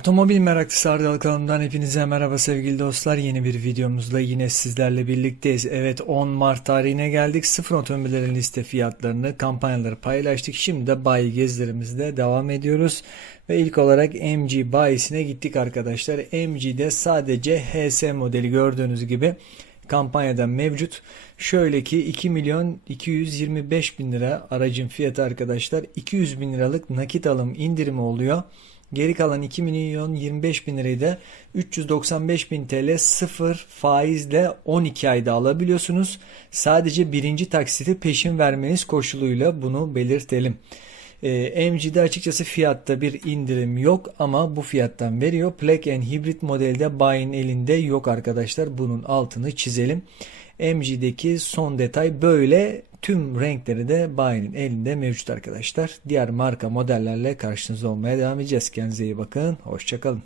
Otomobil meraklısı Ardal kanalımdan hepinize merhaba sevgili dostlar. Yeni bir videomuzla yine sizlerle birlikteyiz. Evet 10 Mart tarihine geldik. Sıfır otomobillerin liste fiyatlarını, kampanyaları paylaştık. Şimdi de bayi gezilerimizde devam ediyoruz. Ve ilk olarak MG bayisine gittik arkadaşlar. MG'de sadece HS modeli gördüğünüz gibi kampanyada mevcut. Şöyle ki 2 milyon 225 bin lira aracın fiyatı arkadaşlar. 200 bin liralık nakit alım indirimi oluyor. Geri kalan 2 milyon 25 bin lirayı da 395 bin TL sıfır faizle 12 ayda alabiliyorsunuz. Sadece birinci taksiti peşin vermeniz koşuluyla bunu belirtelim. Ee, MG'de açıkçası fiyatta bir indirim yok ama bu fiyattan veriyor. Plug and Hybrid modelde bayin elinde yok arkadaşlar. Bunun altını çizelim. MG'deki son detay böyle. Tüm renkleri de bayinin elinde mevcut arkadaşlar. Diğer marka modellerle karşınızda olmaya devam edeceğiz. Kendinize iyi bakın. Hoşçakalın.